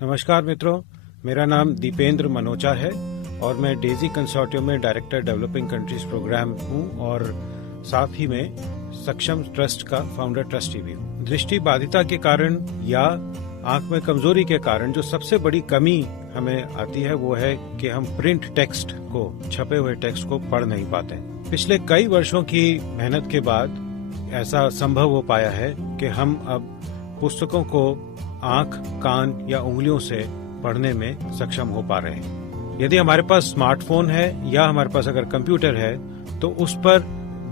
नमस्कार मित्रों, मेरा नाम दीपेंद्र मनोचा है और मैं डेजी कंसोर्टियम में डायरेक्टर डेवलपिंग कंट्रीज प्रोग्राम हूं और साथ ही में सक्षम ट्रस्ट का फाउंडर ट्रस्टी भी हूं। दृष्टि बाधिता के कारण या आंख में कमजोरी के कारण जो सबसे बड़ी कमी हमें आती है वो है कि हम प्रिंट टेक्स्ट को, छपे हुए टेक्स्ट को पढ़ नहीं पाते। पिछले कई वर्षों की मेहनत के बाद ऐसा संभव हो पाया है कि हम अब पुस्तकों को आंख, कान या उंगलियों से पढ़ने में सक्षम हो पा रहे हैं। यदि हमारे पास स्मार्टफोन है या हमारे पास अगर कंप्यूटर है तो उस पर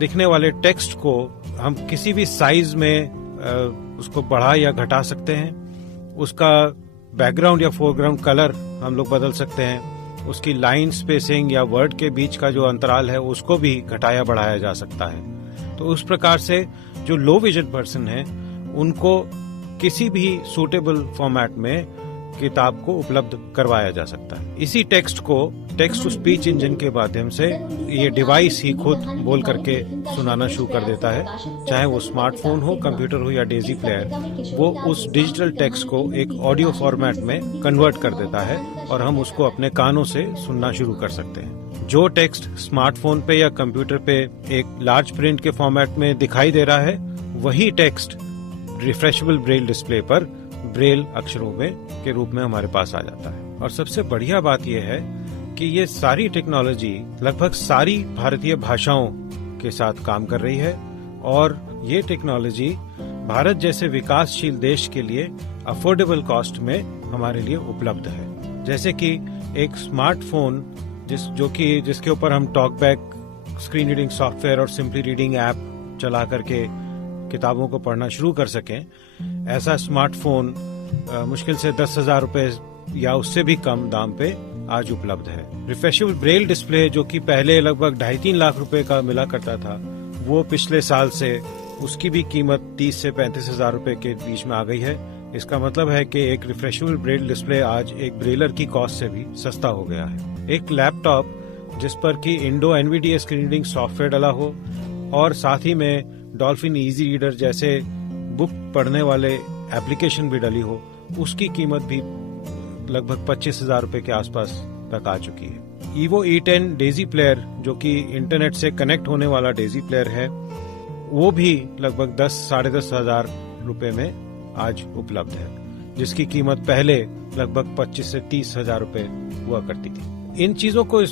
दिखने वाले टेक्स्ट को हम किसी भी साइज में उसको बढ़ा या घटा सकते हैं। उसका बैकग्राउंड या फोरग्राउंड कलर हम लोग बदल सकते हैं। उसकी लाइन स्पेसिंग या वर्ड के बीच का जो अंतराल है उसको भी घटाया बढ़ाया जा सकता है। तो उस प्रकार से जो लो विजन पर्सन है उनको किसी भी सूटेबल फॉर्मेट में किताब को उपलब्ध करवाया जा सकता है। इसी टेक्स्ट को टेक्स्ट टू स्पीच इंजन के माध्यम से ये डिवाइस ही खुद बोल करके सुनाना शुरू कर देता है। चाहे वो स्मार्टफोन हो, कंप्यूटर हो या डेजी प्लेयर, वो उस डिजिटल टेक्स्ट को एक ऑडियो फॉर्मेट में कन्वर्ट कर देता है और हम उसको अपने कानों से सुनना शुरू कर सकते हैं। जो टेक्स्ट स्मार्टफोन पे या कंप्यूटर पे एक लार्ज प्रिंट के फॉर्मेट में दिखाई दे रहा है, वही टेक्स्ट रिफ्रेशेबल ब्रेल डिस्प्ले पर ब्रेल अक्षरों में के रूप में हमारे पास आ जाता है। और सबसे बढ़िया बात यह है कि ये सारी टेक्नोलॉजी लगभग सारी भारतीय भाषाओं के साथ काम कर रही है और ये टेक्नोलॉजी भारत जैसे विकासशील देश के लिए अफोर्डेबल कॉस्ट में हमारे लिए उपलब्ध है। जैसे कि एक स्मार्टफोन जिसके ऊपर हम टॉकबैक, स्क्रीन रीडिंग सॉफ्टवेयर और सिंपली रीडिंग ऐप चला करके किताबों को पढ़ना शुरू कर सकें, ऐसा स्मार्टफोन मुश्किल से 10,000 रुपए या उससे भी कम दाम पे आज उपलब्ध है। रिफ्रेशेबल ब्रेल डिस्प्ले जो कि पहले लगभग 2.5-3 लाख रुपए का मिला करता था, वो पिछले साल से उसकी भी कीमत 30 से 35,000 रुपए के बीच में आ गई है। इसका मतलब है कि एक रिफ्रेशेबल ब्रेल डिस्प्ले आज एक ब्रेलर की कॉस्ट से भी सस्ता हो गया है। एक लैपटॉप जिस पर की Indo NVDA screen reading software डला हो और साथ ही में डॉल्फिन इजी रीडर जैसे बुक पढ़ने वाले एप्लीकेशन भी डली हो, उसकी कीमत भी लगभग 25,000 रुपए के आसपास तक आ चुकी है। ईवो E10 डेजी प्लेयर जो कि इंटरनेट से कनेक्ट होने वाला डेजी प्लेयर है, वो भी लगभग 10-10,500 रुपए में आज उपलब्ध है, जिसकी कीमत पहले लगभग 25 से 30,000 रुपए हुआ करती थी। इन चीजों को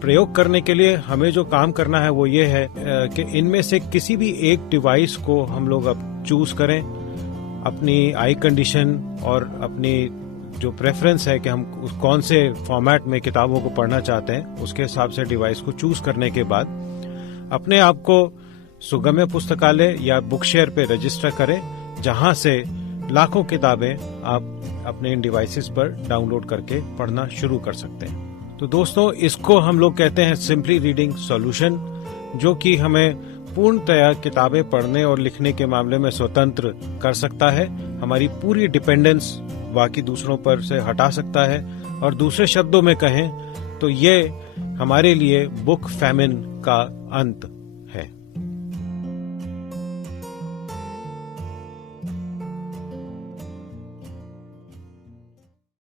प्रयोग करने के लिए हमें जो काम करना है वो ये है कि इनमें से किसी भी एक डिवाइस को हम लोग अब चूज करें। अपनी आई कंडीशन और अपनी जो प्रेफरेंस है कि हम कौन से फॉर्मेट में किताबों को पढ़ना चाहते हैं, उसके हिसाब से डिवाइस को चूज करने के बाद अपने आप को सुगम्य पुस्तकालय या बुक शेयर पे रजिस्टर करें, जहां से लाखों किताबें आप अपने इन डिवाइसेस पर डाउनलोड करके पढ़ना शुरू कर सकते हैं। तो दोस्तों, इसको हम लोग कहते हैं सिंपली रीडिंग सॉल्यूशन, जो कि हमें पूर्णतया किताबें पढ़ने और लिखने के मामले में स्वतंत्र कर सकता है। हमारी पूरी डिपेंडेंस बाकी दूसरों पर से हटा सकता है और दूसरे शब्दों में कहें तो ये हमारे लिए बुक फैमिन का अंत